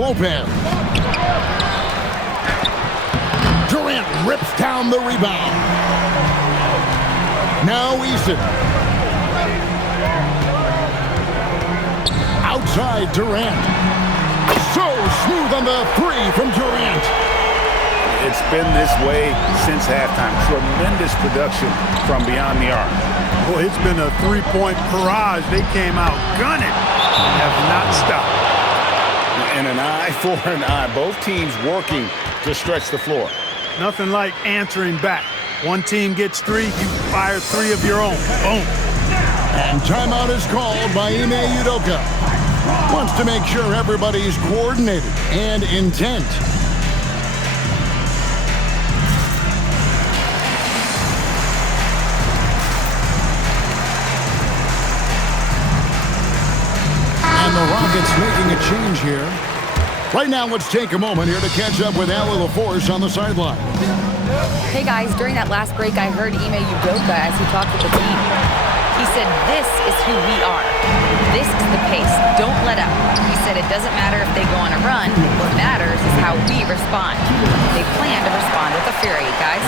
Lopez. Durant rips down the rebound. Now Eason. Outside Durant. So smooth on the three from Durant. It's been this way since halftime. Tremendous production from beyond the arc. Boy, it's been a three-point barrage. They came out gunning and have not stopped. And an eye for an eye. Both teams working to stretch the floor. Nothing like answering back. One team gets three, you fire three of your own. Boom. And timeout is called by Ime Udoka. Wants to make sure everybody's coordinated and intent. And the Rockets making a change here. Right now, let's take a moment here to catch up with Allie LaForce on the sideline. Hey guys, during that last break, I heard Ime Udoka as he talked with the team. He said, "This is who we are. This is the pace. Don't let up." He said it doesn't matter if they go on a run. What matters is how we respond. They plan to respond with a fury, guys.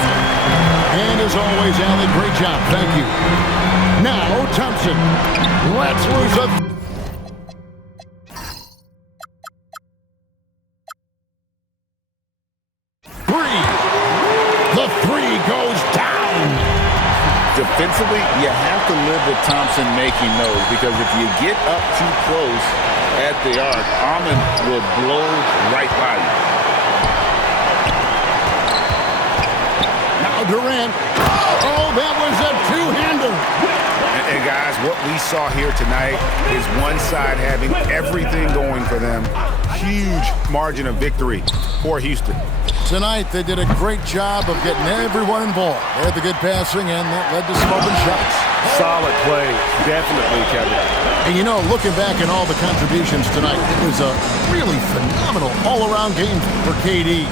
And as always, Allie, great job. Thank you. Now, Thompson. Let's lose a... Defensively, you have to live with Thompson making those, because if you get up too close at the arc, Ahmed will blow right by you. Now Durant. Oh, that was a two-hander. And guys, what we saw here tonight is one side having everything going for them. Huge margin of victory for Houston. Tonight, they did a great job of getting everyone involved. They had the good passing, and that led to some open shots. Solid play, definitely, Kevin. And you know, looking back at all the contributions tonight, it was a really phenomenal all-around game for KD.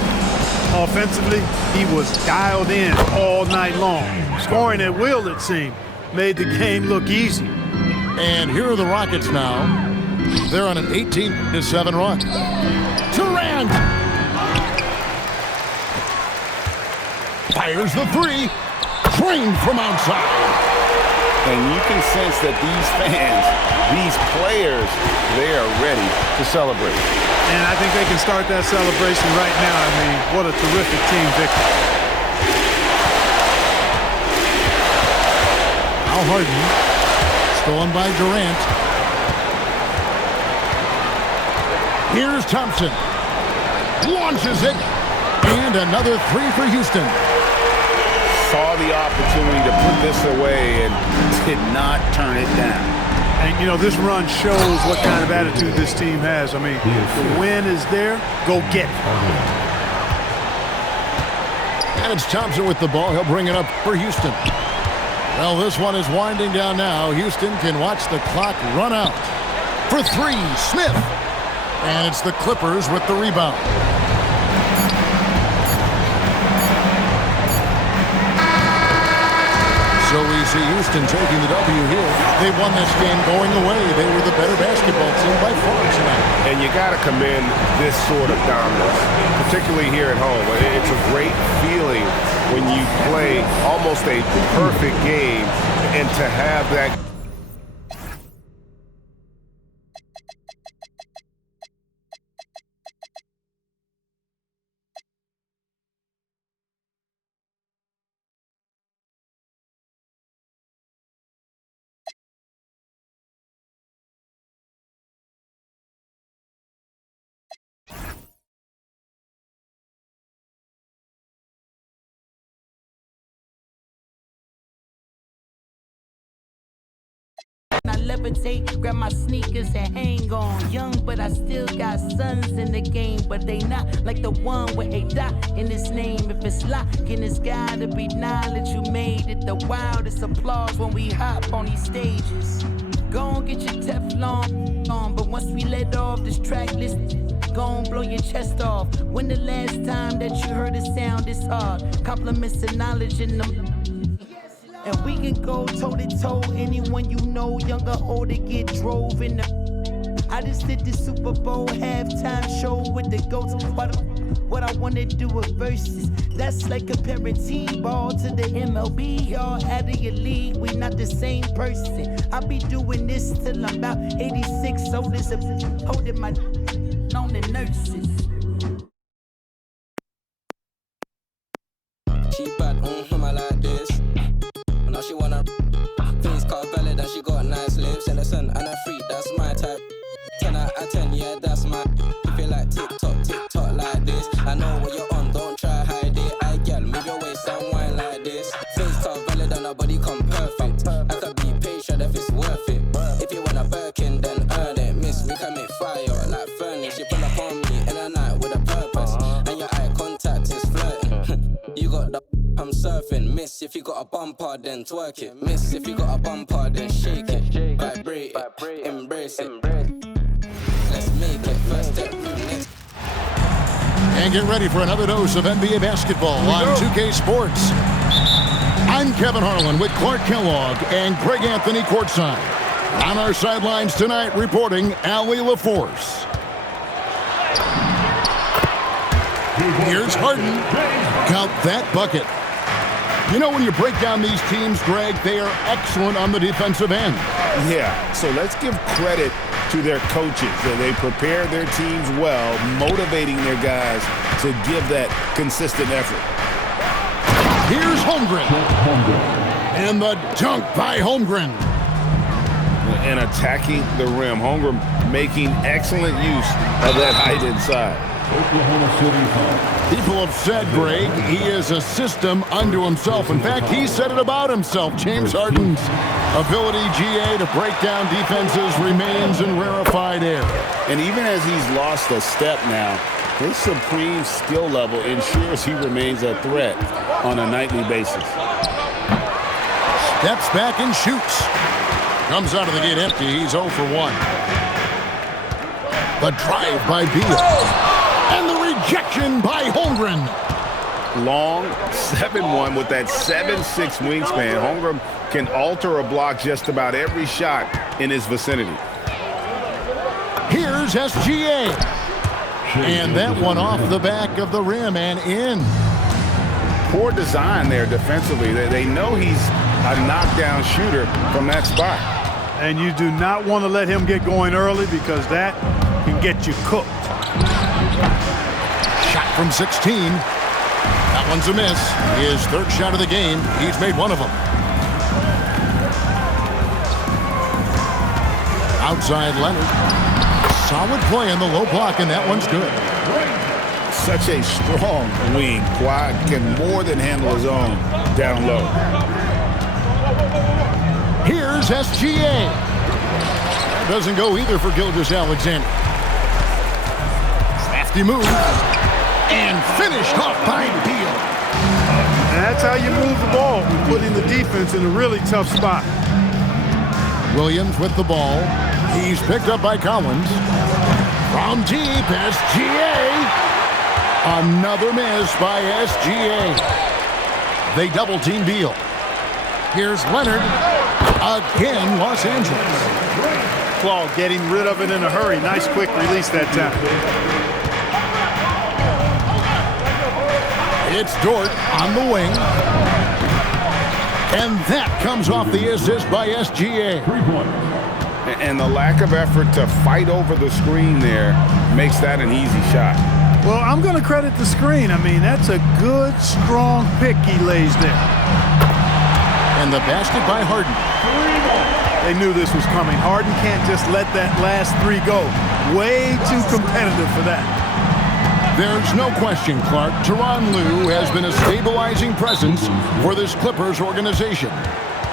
Offensively, he was dialed in all night long. Scoring at will, it seemed, made the game look easy. And here are the Rockets now. They're on an 18-7 run. Durant! Fires the three. Drained from outside. And you can sense that these fans, these players, they are ready to celebrate. And I think they can start that celebration right now. I mean, what a terrific team victory. Al Harden. Stolen by Durant. Here's Thompson. Launches it. And another three for Houston. Saw the opportunity to put this away and did not turn it down. And, you know, this run shows what kind of attitude this team has. I mean, the win is there. Go get it. And it's Thompson with the ball. He'll bring it up for Houston. Well, this one is winding down now. Houston can watch the clock run out. For three, Smith. And it's the Clippers with the rebound. So we see Houston taking the W here. They won this game going away. They were the better basketball team by far tonight. And you got to commend this sort of dominance, particularly here at home. It's a great feeling when you play almost a perfect game and to have that. I levitate, grab my sneakers and hang on. Young, but I still got sons in the game, but they not like the one with a dot in his name. If it's locking, it's gotta be knowledge. You made it the wildest applause when we hop on these stages. Go on, get your Teflon on, but once we let off this track list, go on, blow your chest off. When the last time that you heard a sound this hard? Compliments and knowledge in them. And we can go toe-to-toe. Anyone you know, young or old, get drove in the I just did the Super Bowl halftime show with the GOATs. What I wanna do with verses. That's like comparing T-ball to the MLB. Y'all out of your league, we not the same person. I'll be doing this till I'm about 86. Old as a holding my on the nurses. She bad, I like this. Now she wanna face car valid and she got nice lips. Innocent and a freak, that's my type. 10 out of 10, yeah, that's my. You feel like TikTok like this. I know what you're on, don't try hide it. I girl, move your waist and wine like this. Face car valid and her body come perfect. I could be patient if it's worth it. If you want a Birkin, then earn it. Miss, we can make fire like furnace. You pull up on me in a night with a purpose. And your eye contact is flirting. You got the I'm surfing. Miss, if you got a bumper, then twerk it. Miss, if you got a bumper, then shake it. Vibrate it, embrace it. Let's make it. First step, next. And get ready for another dose of NBA basketball on 2K Sports. I'm Kevin Harlan with Clark Kellogg and Greg Anthony courtside. On our sidelines tonight, reporting Allie LaForce. Here's Harden. Count that bucket. You know, when you break down these teams, Greg, they are excellent on the defensive end. Yeah, so let's give credit to their coaches. They prepare their teams well, motivating their guys to give that consistent effort. Here's Holmgren. And the dunk by Holmgren. And attacking the rim. Holmgren making excellent use of that height inside. People have said, Greg, he is a system unto himself. In fact, he said it about himself. James Harden's ability, GA, to break down defenses remains in rarefied air. And even as he's lost a step now, his supreme skill level ensures he remains a threat on a nightly basis. Steps back and shoots. Comes out of the gate empty. He's 0 for 1. The drive by Beal. And the rejection by Holmgren. Long 7-1 with that 7'6" wingspan. Holmgren can alter a block just about every shot in his vicinity. Here's SGA. And that one off the back of the rim and in. Poor design there defensively. They know he's a knockdown shooter from that spot. And you do not want to let him get going early because that can get you cooked. Shot from 16. That one's a miss. His third shot of the game. He's made one of them. Outside Leonard. Solid play on the low block, and that one's good. Such a strong wing. Quad can more than handle his own down low. Here's SGA. That doesn't go either for Gilgeous-Alexander. Crafty move. And finished off by Beal. And that's how you move the ball, putting the defense in a really tough spot. Williams with the ball. He's picked up by Collins. From deep, SGA. Another miss by SGA. They double-team Beal. Here's Leonard. Again, Los Angeles. Claw getting rid of it in a hurry. Nice quick release that time. It's Dort on the wing. And that comes off the assist by SGA. And the lack of effort to fight over the screen there makes that an easy shot. Well, I'm going to credit the screen. I mean, that's a good, strong pick he lays there. And the basket by Harden. They knew this was coming. Harden can't just let that last three go. Way too competitive for that. There's no question, Clark. Tyronn Lue has been a stabilizing presence for this Clippers organization.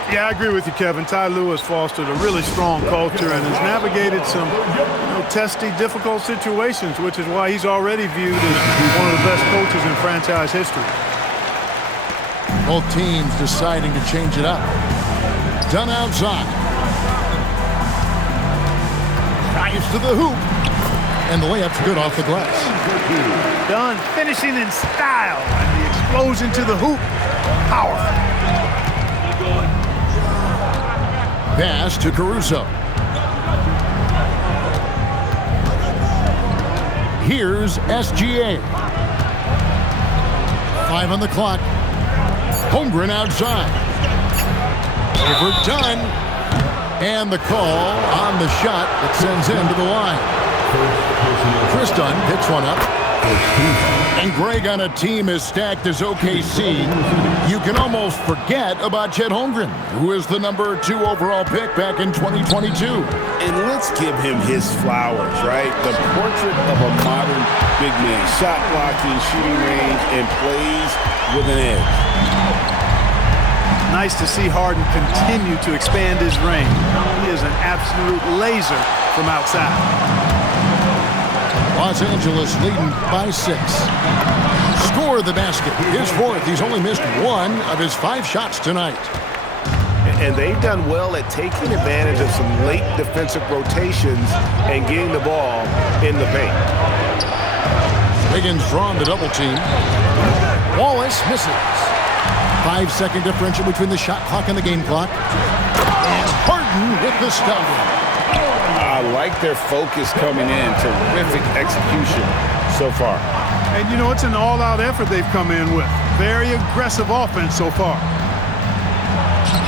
Yeah, I agree with you, Kevin. Ty Lue has fostered a really strong culture and has navigated some testy, difficult situations, which is why he's already viewed as one of the best coaches in franchise history. Both teams deciding to change it up. Done outside. Drives to the hoop. And the layup's good off the glass. Dunn finishing in style. And the explosion to the hoop. Powerful. Pass to Caruso. here's SGA. 5 on the clock. Holmgren outside. Overdone. And the call on the shot that sends him to the line. Chris Dunn picks one up. And Greg, on a team as stacked as OKC, you can almost forget about Chet Holmgren, who is the number 2 overall pick back in 2022. And let's give him his flowers, right? The portrait of a modern big man. Shot blocking, shooting range, and plays with an edge. Nice to see Harden continue to expand his range. He is an absolute laser from outside. Los Angeles leading by 6. Score the basket. His 4th. He's only missed 1 of his 5 shots tonight. And they've done well at taking advantage of some late defensive rotations and getting the ball in the paint. Wiggins drawn the double team. Wallace misses. 5-second differential between the shot clock and the game clock. And Harden with the stuff. I like their focus coming in. Terrific execution so far. And, you know, it's an all-out effort they've come in with. Very aggressive offense so far.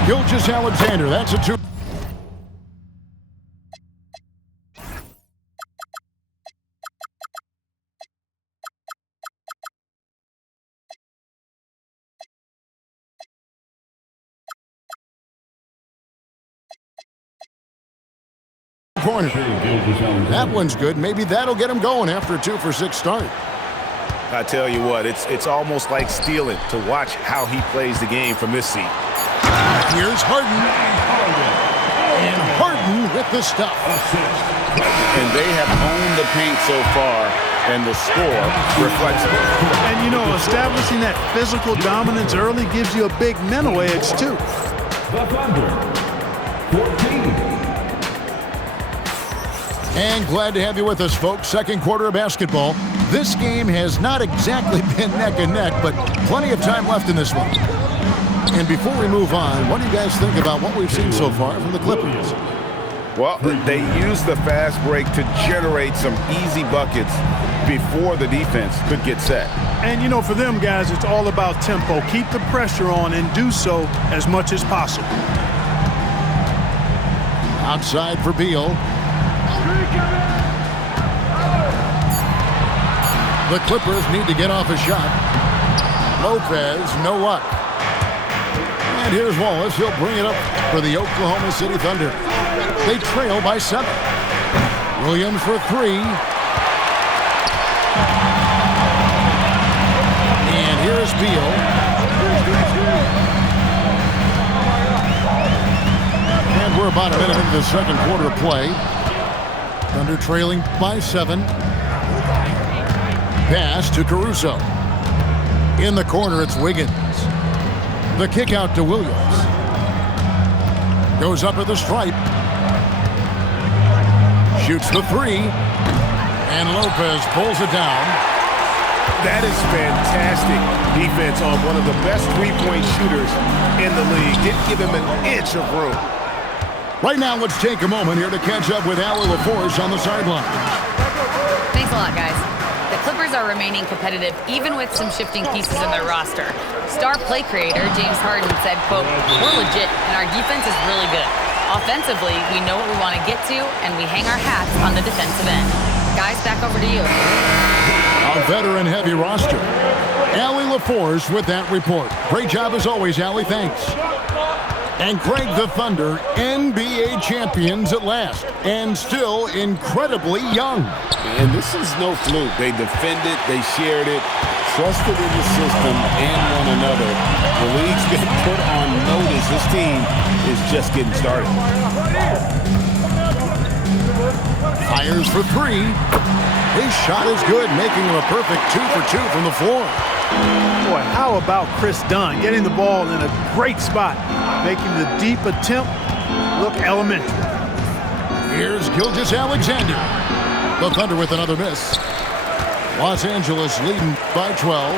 Gilgeous-Alexander, that's a 2. Corner. That one's good. Maybe that'll get him going after a 2-for-6 start. I tell you what, it's almost like stealing to watch how he plays the game from this seat. Here's Harden. And Harden with the stuff. And they have owned the paint so far, and the score reflects it. And, you know, establishing that physical dominance early gives you a big mental edge, too. The Thunder, 14. And glad to have you with us, folks. Second quarter of basketball. This game has not exactly been neck and neck, but plenty of time left in this one. And before we move on, what do you guys think about what we've seen so far from the Clippers? Well, they used the fast break to generate some easy buckets before the defense could get set. And, you know, for them guys, it's all about tempo. Keep the pressure on and do so as much as possible. Outside for Beal. The Clippers need to get off a shot. Lopez, no luck. And here's Wallace. He'll bring it up for the Oklahoma City Thunder. They trail by 7. Williams for 3. And here's Beal. And we're about a minute into the second quarter of play. Thunder trailing by 7. Pass to Caruso. In the corner, it's Wiggins. The kick out to Williams. Goes up at the stripe. Shoots the 3. And Lopez pulls it down. That is fantastic defense on one of the best three-point shooters in the league. Didn't give him an inch of room. Right now, let's take a moment here to catch up with Allie LaForce on the sideline. Thanks a lot, guys. The Clippers are remaining competitive even with some shifting pieces in their roster. Star play creator James Harden said, quote, "We're legit and our defense is really good. Offensively, we know what we want to get to and we hang our hats on the defensive end." Guys, back over to you. A veteran-heavy roster. Allie LaForce with that report. Great job as always, Allie. Thanks. And Craig, the Thunder, NBA champions at last, and still incredibly young. And this is no fluke. They defended, they shared it, trusted in the system and one another. The league's been put on notice. This team is just getting started. Fires for 3. His shot is good, making him a perfect 2 for 2 from the floor. Boy, how about Chris Dunn getting the ball in a great spot, making the deep attempt look elementary. Here's Gilgeous-Alexander. The Thunder with another miss. Los Angeles leading by 12.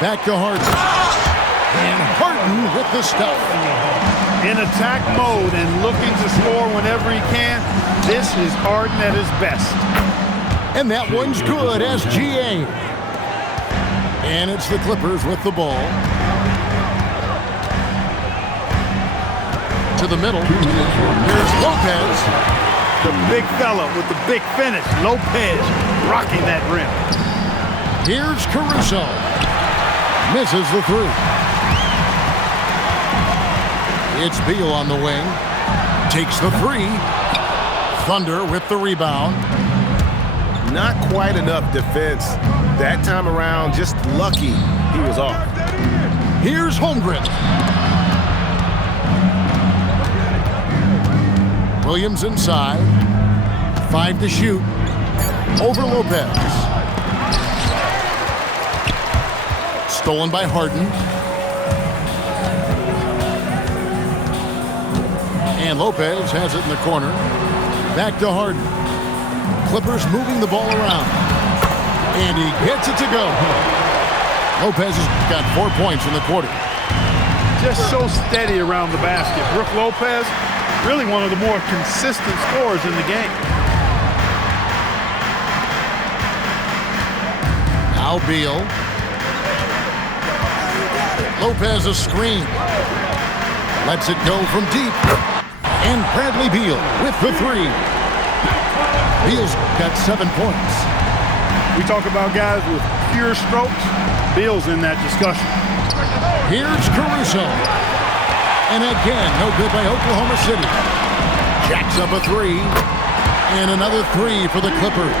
Back to Harden. And Harden with the stuff. In attack mode and looking to score whenever he can, this is Harden at his best. And that one's good, SGA. And it's the Clippers with the ball. To the middle. Here's Lopez. The big fella with the big finish. Lopez rocking that rim. Here's Caruso. Misses the three. It's Beal on the wing. Takes the three. Thunder with the rebound. Not quite enough defense. That time around, just lucky he was off. Here's Holmgren. Williams inside. 5 to shoot. Over Lopez. Stolen by Harden. And Lopez has it in the corner. Back to Harden. Clippers moving the ball around. And he gets it to go. Lopez has got 4 points in the quarter. Just so steady around the basket. Brook Lopez, really one of the more consistent scorers in the game. Now Beal. Lopez a screen. Lets it go from deep. And Bradley Beal with the three. Beal's got 7 points. We talk about guys with pure strokes. Beal's in that discussion. Here's Caruso. And again, no good by Oklahoma City. Jacks up a three. And another three for the Clippers.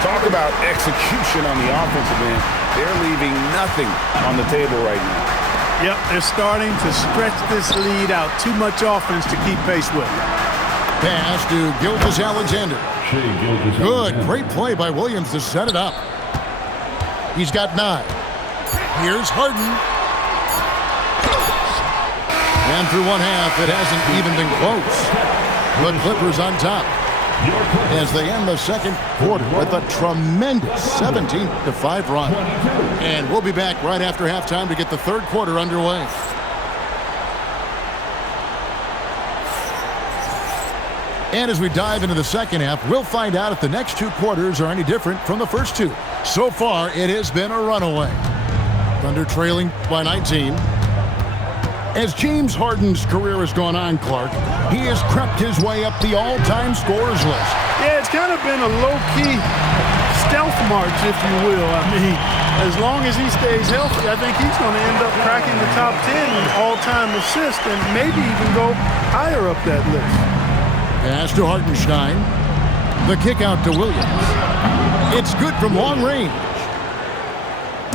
Talk about execution on the offensive end. They're leaving nothing on the table right now. Yep, they're starting to stretch this lead out. Too much offense to keep pace with. Pass to Gilgeous-Alexander. Good, great play by Williams to set it up. He's got 9. Here's Harden. And through one half, it hasn't even been close. But Clippers on top as they end the second quarter with a tremendous 17-5 run. And we'll be back right after halftime to get the third quarter underway. And as we dive into the second half, we'll find out if the next 2 quarters are any different from the first 2. So far, it has been a runaway. Thunder trailing by 19. As James Harden's career has gone on, Clark, he has crept his way up the all-time scorers list. Yeah, it's kind of been a low-key stealth march, if you will. I mean, as long as he stays healthy, I think he's going to end up cracking the top 10 in all-time assists and maybe even go higher up that list. Pass to Hartenstein. The kick out to Williams. It's good from long range.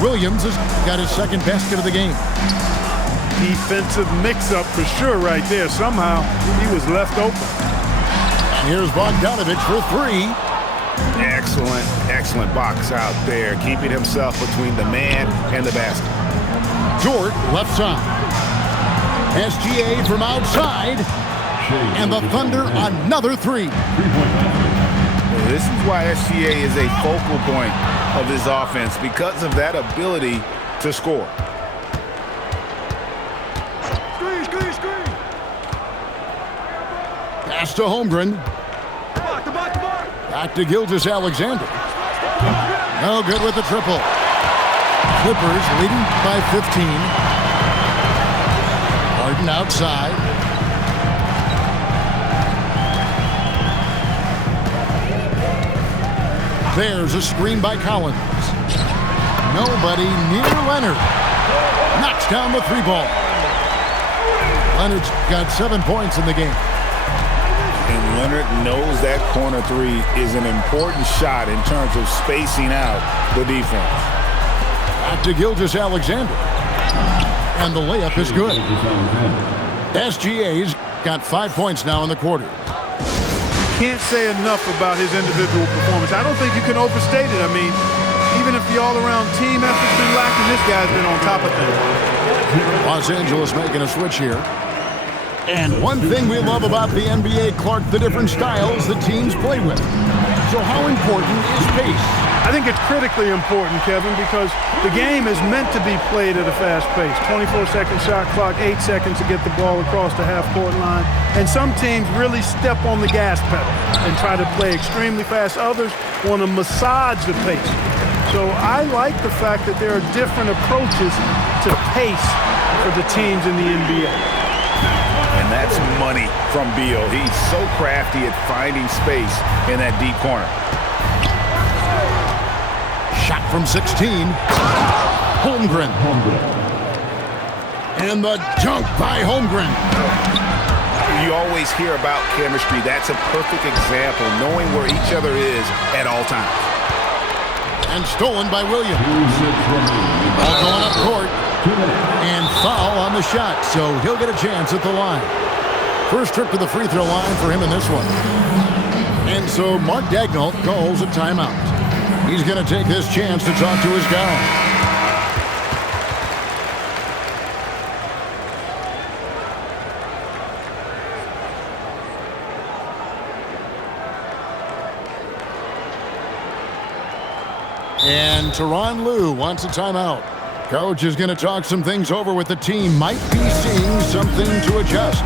Williams has got his second basket of the game. Defensive mix-up for sure right there. Somehow he was left open. And here's Bogdanović for 3. Excellent, excellent box out there, keeping himself between the man and the basket. Dort left side. SGA from outside. And the Thunder another 3. This is why SGA is a focal point of this offense, because of that ability to score. Pass to Holmgren. Back to Gilgeous-Alexander. No good with the triple. Clippers leading by 15. Harden outside. There's a screen by Collins. Nobody near Leonard. Knocks down the 3-ball. Leonard's got 7 points in the game. And Leonard knows that corner 3 is an important shot in terms of spacing out the defense. Back to Gilgeous-Alexander. And the layup is good. SGA's got 5 points now in the quarter. Can't say enough about his individual performance. I don't think you can overstate it. I mean, even if the all-around team effort's been lacking, this guy's been on top of things. Los Angeles making a switch here. And one thing we love about the NBA, Clark, the different styles the teams play with. So how important is pace? I think it's critically important, Kevin, because the game is meant to be played at a fast pace. 24-second shot clock, 8 seconds to get the ball across the half-court line. And some teams really step on the gas pedal and try to play extremely fast. Others want to massage the pace. So I like the fact that there are different approaches to pace for the teams in the NBA. And that's money from Beal. He's so crafty at finding space in that deep corner. Shot from 16. Holmgren. And the dunk by Holmgren. You always hear about chemistry. That's a perfect example, knowing where each other is at all times. And stolen by Williams. Ball going up court. And foul on the shot, so he'll get a chance at the line. First trip to the free throw line for him in this one. And so Mark Daigneault calls a timeout. He's going to take this chance to talk to his guy. And Tyronn Lue wants a timeout. Coach is going to talk some things over with the team. Might be seeing something to adjust.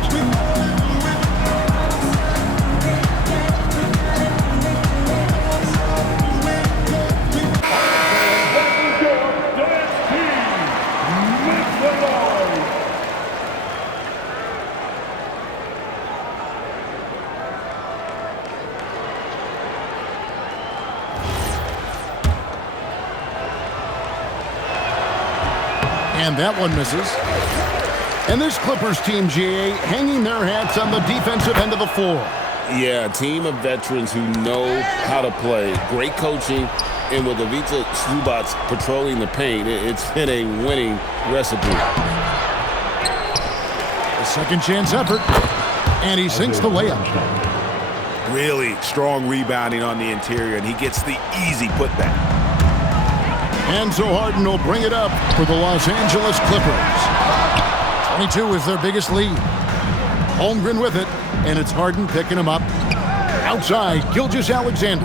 And that one misses. And this Clippers team, GA, hanging their hats on the defensive end of the floor. Yeah, a team of veterans who know how to play. Great coaching. And with Ivica Zubac patrolling the paint, it's been a winning recipe. A second chance effort. And he sinks the layup. Really strong rebounding on the interior, and he gets the easy putback. And so Harden will bring it up for the Los Angeles Clippers. 22 is their biggest lead. Holmgren with it, and it's Harden picking him up. Outside, Gilgeous-Alexander.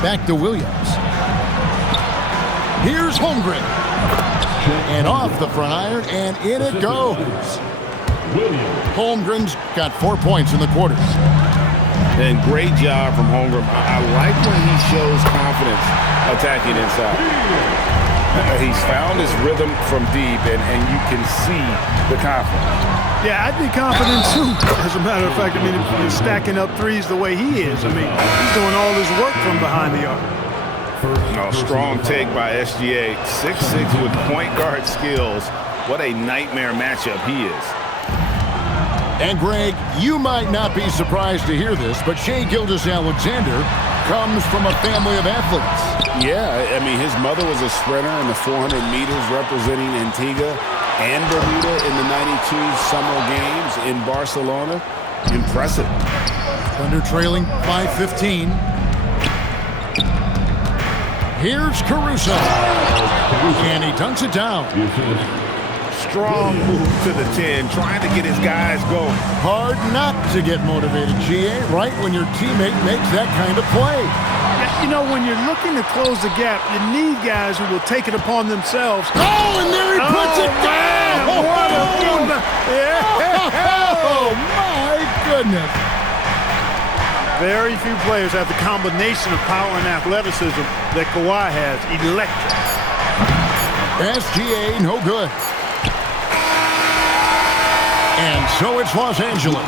Back to Williams. Here's Holmgren. And off the front iron, and in it goes. Holmgren's got 4 points in the quarter. And great job from Holmgren. I like when he shows confidence attacking inside. He's found his rhythm from deep, and you can see the confidence. Yeah, I'd be confident too, as a matter of fact. I mean, if he's stacking up threes the way he is, I mean, he's doing all his work from behind the arc. No, strong take by SGA. 6'6" with point guard skills. What a nightmare matchup he is. And Greg, you might not be surprised to hear this, but Shai Gilgeous-Alexander comes from a family of athletes. Yeah, I mean, his mother was a sprinter in the 400 meters representing Antigua and Bermuda in the 92 Summer Games in Barcelona. Impressive. Thunder trailing by 15. Here's Caruso. And he dunks it down. Strong move to the 10, trying to get his guys going. Hard not to get motivated, GA, right when your teammate makes that kind of play. You know, when you're looking to close the gap, you need guys who will take it upon themselves. Oh, and there he puts it down! Man, what a move! Yeah. Oh, my goodness. Very few players have the combination of power and athleticism that Kawhi has. Electric. SGA, no good. And so it's Los Angeles.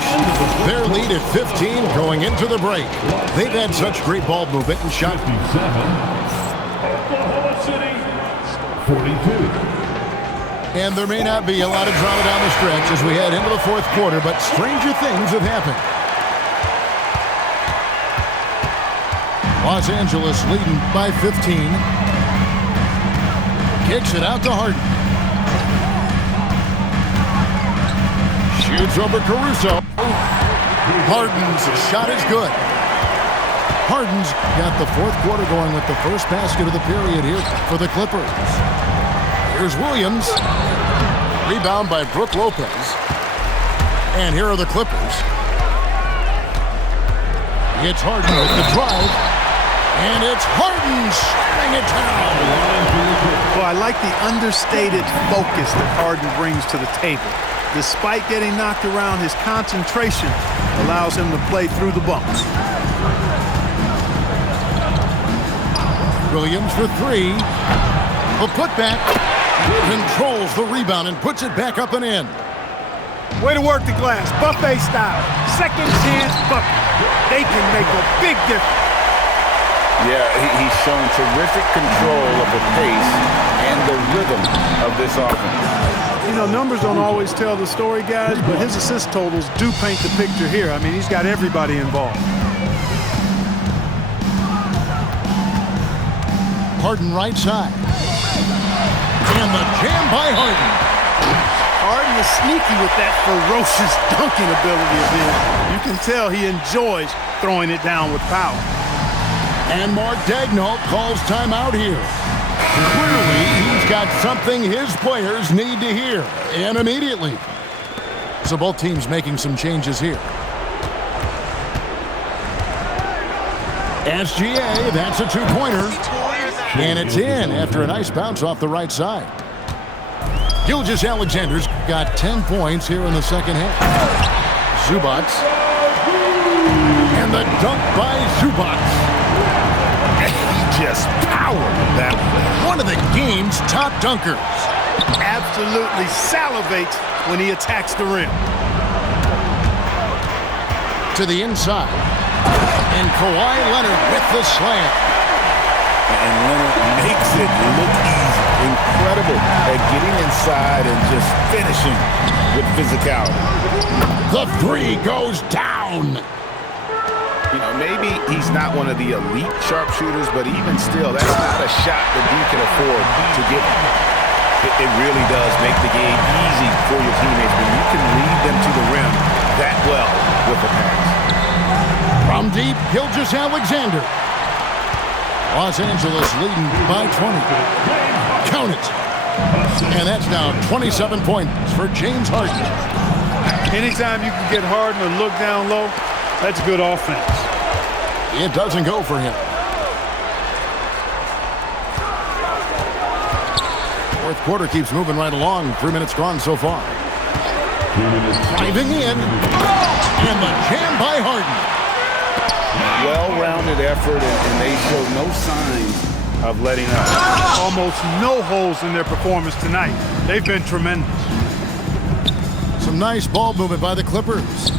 Their lead at 15 going into the break. They've had such great ball movement and shot. 57. Oklahoma City, 42. And there may not be a lot of drama down the stretch as we head into the fourth quarter, but stranger things have happened. Los Angeles leading by 15. Kicks it out to Harden. Shoots over Caruso. Harden's shot is good. Harden's got the fourth quarter going with the first basket of the period here for the Clippers. Here's Williams. Rebound by Brook Lopez. And here are the Clippers. It's Harden with the drive. And it's Harden slamming it down. Well, I like the understated focus that Harden brings to the table. Despite getting knocked around, his concentration allows him to play through the bumps. Williams for three. A putback. Controls the rebound and puts it back up and in. Way to work the glass, buffet style. Second chance bucket. They can make a big difference. Yeah, he's shown terrific control of the pace and the rhythm of this offense. You know, numbers don't always tell the story, guys, but his assist totals do paint the picture here. I mean, he's got everybody involved. Harden right side. And the jam by Harden. Harden is sneaky with that ferocious dunking ability of his. You can tell he enjoys throwing it down with power. And Mark Daigneault calls timeout here. Clearly, he's got something his players need to hear, and immediately. So both teams making some changes here. SGA, that's a two-pointer. And it's in after a nice bounce off the right side. Gilgeous-Alexander's got 10 points here in the second half. Zubac. And the dunk by Zubac. Just powered that one of the game's top dunkers. Absolutely salivates when he attacks the rim. To the inside. And Kawhi Leonard with the slam. And Leonard makes it look easy. Incredible at getting inside and just finishing with physicality. The three goes down. You know, maybe he's not one of the elite sharpshooters, but even still, that's not a shot that you can afford to give him. It really does make the game easy for your teammates when you can lead them to the rim that well with a pass. From deep, Gilgeous-Alexander. Los Angeles leading by 20. Count it. And that's now 27 points for James Harden. Anytime you can get Harden to look down low, that's good offense. It doesn't go for him. Fourth quarter keeps moving right along. 3 minutes gone so far. Driving in. And the jam by Harden. Well-rounded effort, and they show no signs of letting up. Almost no holes in their performance tonight. They've been tremendous. Some nice ball movement by the Clippers.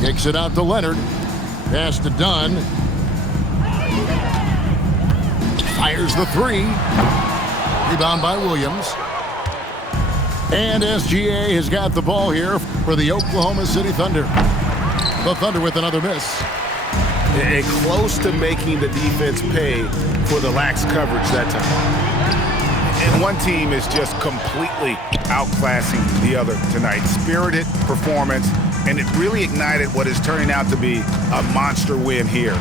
Kicks it out to Leonard. Pass to Dunn. Fires the three. Rebound by Williams. And SGA has got the ball here for the Oklahoma City Thunder. The Thunder with another miss. And close to making the defense pay for the lax coverage that time. And one team is just completely outclassing the other tonight. Spirited performance, and it really ignited what is turning out to be a monster win here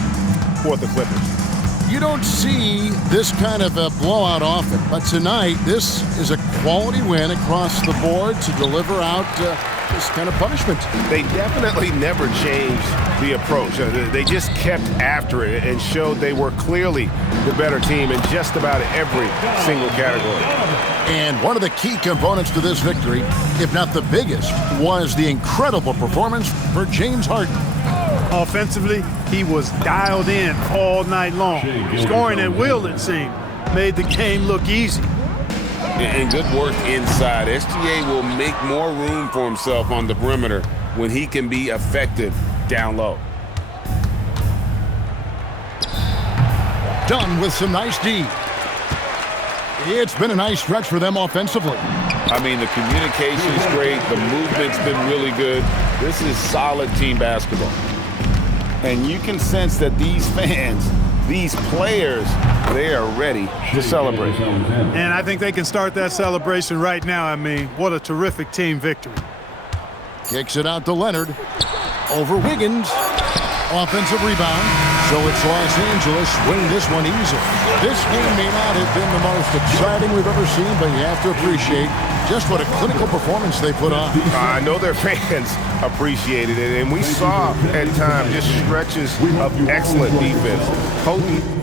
for the Clippers. You don't see this kind of a blowout often, but tonight this is a quality win across the board to deliver out this kind of punishment. They definitely never changed the approach. They just kept after it and showed they were clearly the better team in just about every single category. And one of the key components to this victory, if not the biggest, was the incredible performance for James Harden. Offensively, he was dialed in all night long. Scoring at will, it seemed, made the game look easy. And good work inside. SGA will make more room for himself on the perimeter when he can be effective down low. Done with some nice D. It's been a nice stretch for them offensively. I mean, the communication's great. The movement's been really good. This is solid team basketball. And you can sense that these fans, these players, they are ready to celebrate. And I think they can start that celebration right now. I mean, what a terrific team victory. Kicks it out to Leonard. Over Wiggins. Offensive rebound. So it's Los Angeles winning this one easily. This game may not have been the most exciting we've ever seen, but you have to appreciate just what a clinical performance they put on. I know their fans appreciated it, and we saw at times just stretches of excellent defense. Potent